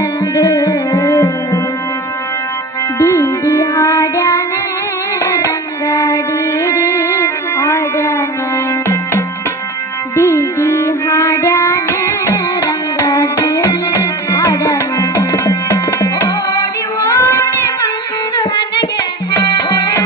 ಎಂದು ಡಿಡಿ ಹಾಡ್ಯಾನೆ ರಂಗ DD ಹಾಡ್ಯಾನೆ DD ಹಾಡ್ಯಾನೆ ರಂಗ DD ಹಾಡ್ಯಾನೆ ಓಡಿ ಓಡಿ ಬಂದು ನನಗೆ ಓಡಿ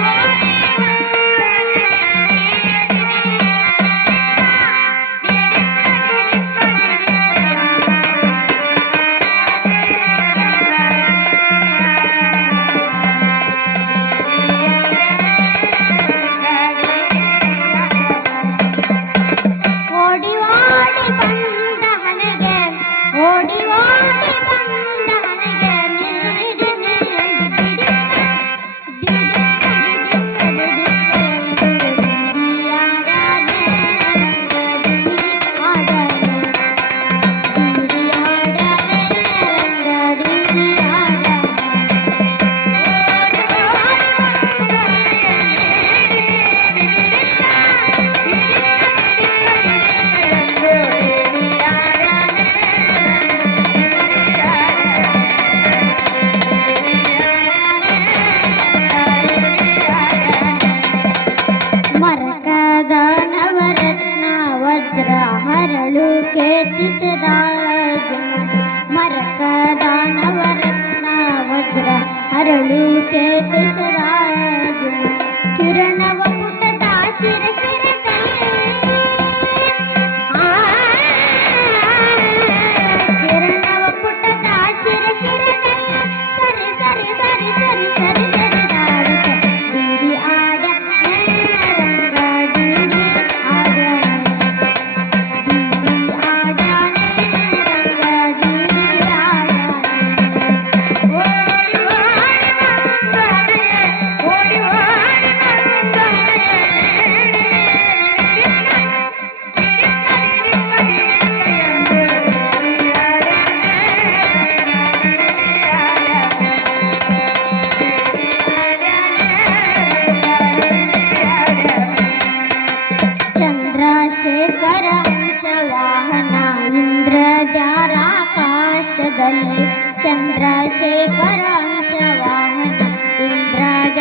ಓಡಿ ಓಡಿ ಬಂದ ಹಣೆಗೆ ಓಡಿ ಓಡಿ ಬಂದ ಹಣೆಗೆ ನೀಡಿ ನೀಡಿ ಮರಕದ ನವರತ್ನ ವಜ್ರ ಹರಳು ಕೇತಿಸದ ಮರಕದ ನವರತ್ನ ವಜ್ರ ಹರಳು ಕೇತಿಸದ ಕಿರಣವ ಪುಟದ ಶಿರಸಿರದೆ ಕಿರಣವ ಪುಟದ ಶಿರಸಿರದೆ ಸರಿ ಸರಿ ಸರಿ ಸರಿ ಸರಿ ಸರಿದಾಡುತ್ತ ಡಿಡಿ ಆಡ ರಂಗ ಡಿಡಿ ಆಡನೆ ಡಿಡಿ ಆಡನೆ ರಂಗ ಡಿಡಿ ಆಡನೆ ಓಡಿ ಓಡಿ ಬಂದು ನನಗೆ ಓಡಿ ಓಡಿ ಬಂದು ನನಗೆ ಚಂದ್ರಶೇಖರ ಹಂಸವಾಹನ ಇಂದ್ರಜಾರಾಕಾಶದಲ್ಲಿ ಚಂದ್ರಶೇಖರ ಹಂಸವಾಹನ ಇಂದ್ರಜಾರಾಕಾಶದಲ್ಲಿ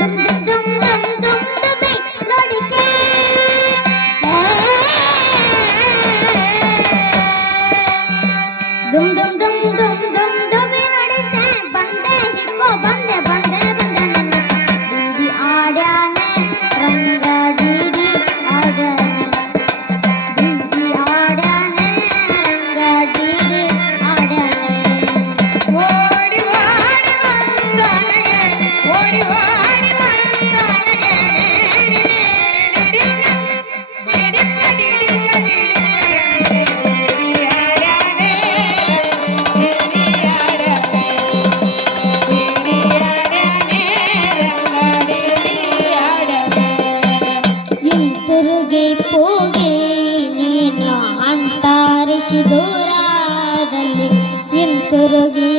ದುಮ್ ದುಮ್ ದುಮ್ ದುಮ್ ದುಬಿ ನುಡಿಸೆ ದುಮ್ ದುಮ್ ದುಮ್ ದುಮ್ ದುಮ್ ದುಬಿ ನುಡಿಸೆ ಬಂದೆ ಹಿಕ್ಕೋ ಬಂದೆ ಬಂದೆ ಬಂದೆ ನನ್ನ ಡಿಡಿ ಆಡ್ಯಾನೆ ರಂಗ ಡಿಡಿ ಆಡ್ಯಾನೆ ಡಿಡಿ ಆಡ್ಯಾನೆ ರಂಗ ಡಿಡಿ ಆಡ್ಯಾನೆ ಓಡಿ ಓಡಿ ಬಂದು ನನಗೆ ಓಡಿ ಓಡಿ ಬಂದು ನನಗೆ ಹಿಂತಿರುಗಿ ಪೂಗಿ ನೀನು ಅಂತರಿಸಿ ದೂರದಲ್ಲಿ ಹಿಂತಿರುಗಿ